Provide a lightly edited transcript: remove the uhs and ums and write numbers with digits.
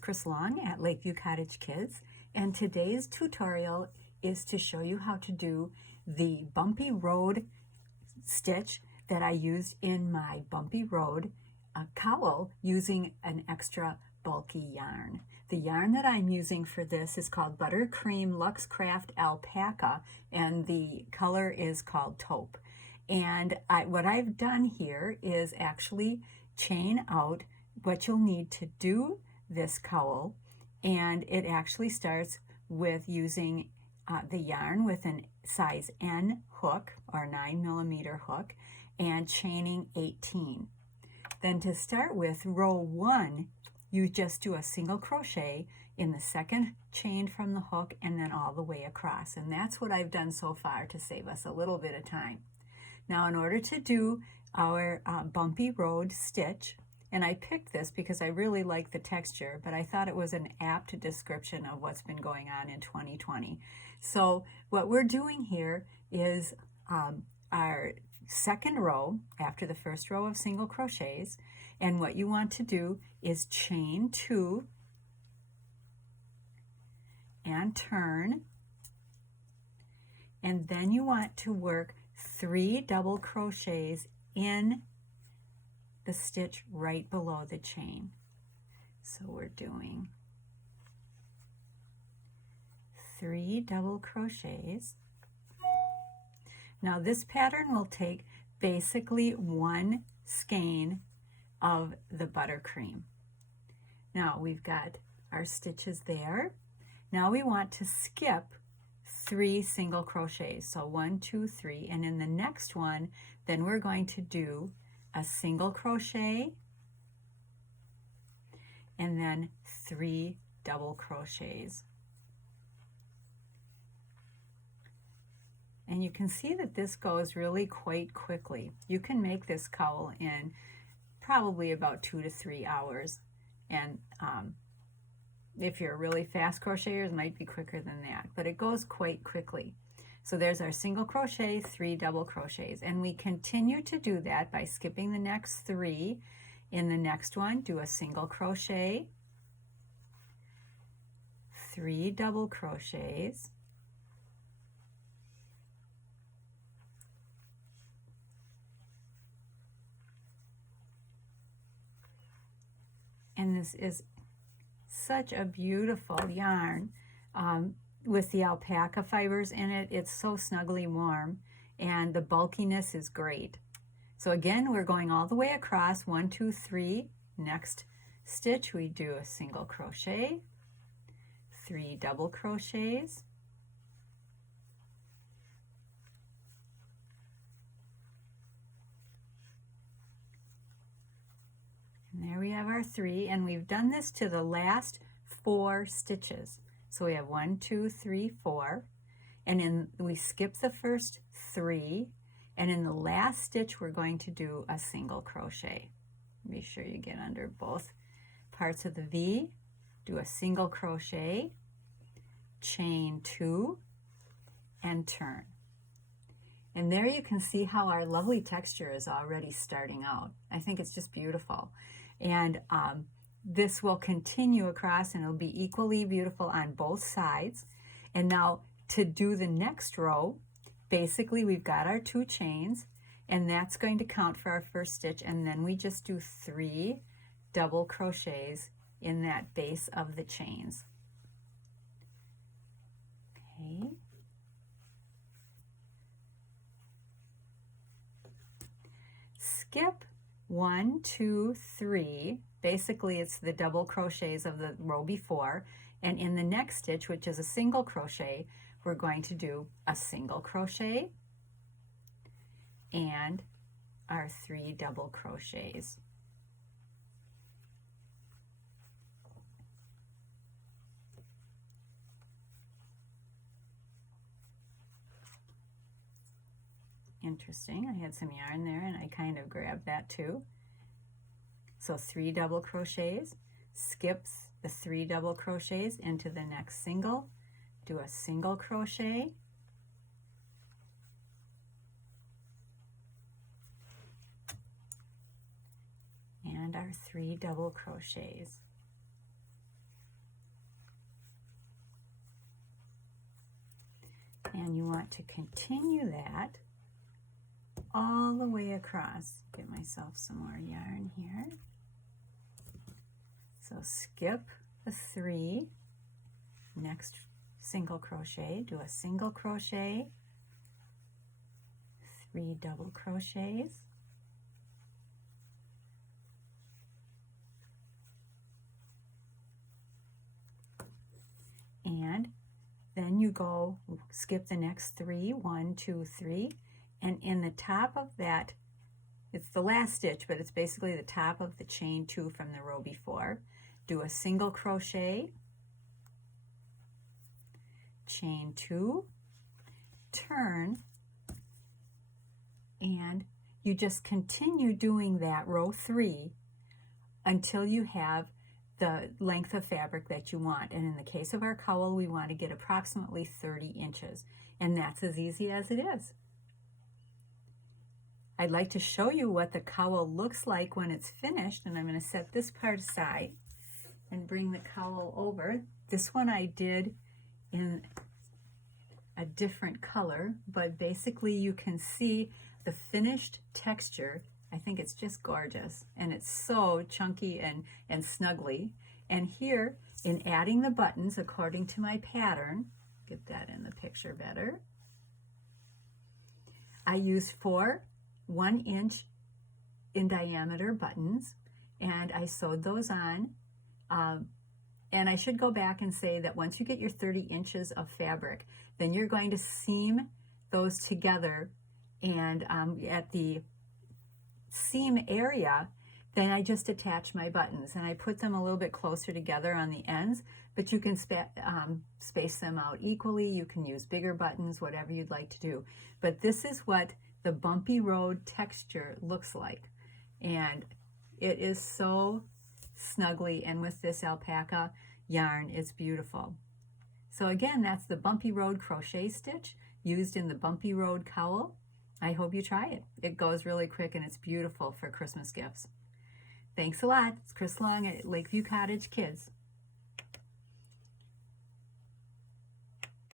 Chris Long at Lakeview Cottage Kids, and today's tutorial is to show you how to do the Bumpy Road stitch that I used in my Bumpy Road cowl using an extra bulky yarn. The yarn that I'm using for this is called Buttercream Luxe Craft Alpaca, and the color is called taupe. And what I've done here is actually chain out what you'll need to do this cowl, and it actually starts with using the yarn with a size N hook or 9mm hook and chaining 18. Then to start with row 1, you just do a single crochet in the second chain from the hook and then all the way across, and that's what I've done so far to save us a little bit of time. Now in order to do our Bumpy Road stitch, and I picked this because I really like the texture, but I thought it was an apt description of what's been going on in 2020. So what we're doing here is our second row after the first row of single crochets, and what you want to do is chain 2 and turn, and then you want to work 3 double crochets in the stitch right below the chain. So we're doing 3 double crochets. Now this pattern will take basically 1 skein of the buttercream. Now we've got our stitches there. Now we want to skip 3 single crochets. So 1, 2, 3, and in the next one, then we're going to do a single crochet and then 3 double crochets. And you can see that this goes really quite quickly. You can make this cowl in probably about 2 to 3 hours, and if you're really fast crocheters, it might be quicker than that, but it goes quite quickly. So there's our single crochet, 3 double crochets, and we continue to do that by skipping the next 3. In the next one, do a single crochet, 3 double crochets, and this is such a beautiful yarn with the alpaca fibers in it. It's so snugly warm, and the bulkiness is great. So again, we're going all the way across, 1, 2, 3. Next stitch, we do a single crochet, 3 double crochets, and there we have our 3, and we've done this to the last 4 stitches. So we have 1, 2, 3, 4, and we skip the first 3, and in the last stitch we're going to do a single crochet. Be sure you get under both parts of the V, do a single crochet, chain 2, and turn. And there you can see how our lovely texture is already starting out. I think it's just beautiful. And this will continue across, and it'll be equally beautiful on both sides. And now to do the next row, basically we've got our 2 chains, and that's going to count for our first stitch, and then we just do 3 double crochets in that base of the chains. Okay. Skip 1, 2, 3. Basically it's the double crochets of the row before, and in the next stitch, which is a single crochet, we're going to do a single crochet and our 3 double crochets. Interesting, I had some yarn there and I kind of grabbed that too. So 3 double crochets, skips the 3 double crochets into the next single, do a single crochet, and our 3 double crochets. want to continue that all the way across. Get myself some more yarn here. So skip the 3, next single crochet, do a single crochet, 3 double crochets, and then you go skip the next 3, 1, 2, 3, and in the top of that, it's the last stitch, but it's basically the top of the chain 2 from the row before. Do a single crochet, chain 2, turn, and you just continue doing that row 3 until you have the length of fabric that you want. And in the case of our cowl, we want to get approximately 30 inches, and that's as easy as it is. I'd like to show you what the cowl looks like when it's finished, and I'm going to set this part aside and bring the cowl over. This one I did in a different color, but basically you can see the finished texture. I think it's just gorgeous, and it's so chunky and snuggly. And here, in adding the buttons according to my pattern, get that in the picture better, I used 4 1-inch in diameter buttons, and I sewed those on. And I should go back and say that once you get your 30 inches of fabric, then you're going to seam those together, and at the seam area, then I just attach my buttons, and I put them a little bit closer together on the ends, but you can space them out equally. You can use bigger buttons, whatever you'd like to do. But this is what the Bumpy Road texture looks like, and it is so snuggly, and with this alpaca yarn, it's beautiful. So again, that's the Bumpy Road crochet stitch used in the Bumpy Road cowl. I hope you try it. It goes really quick, and it's beautiful for Christmas gifts. Thanks a lot. It's Chris Long at Lakeview Cottage Kids.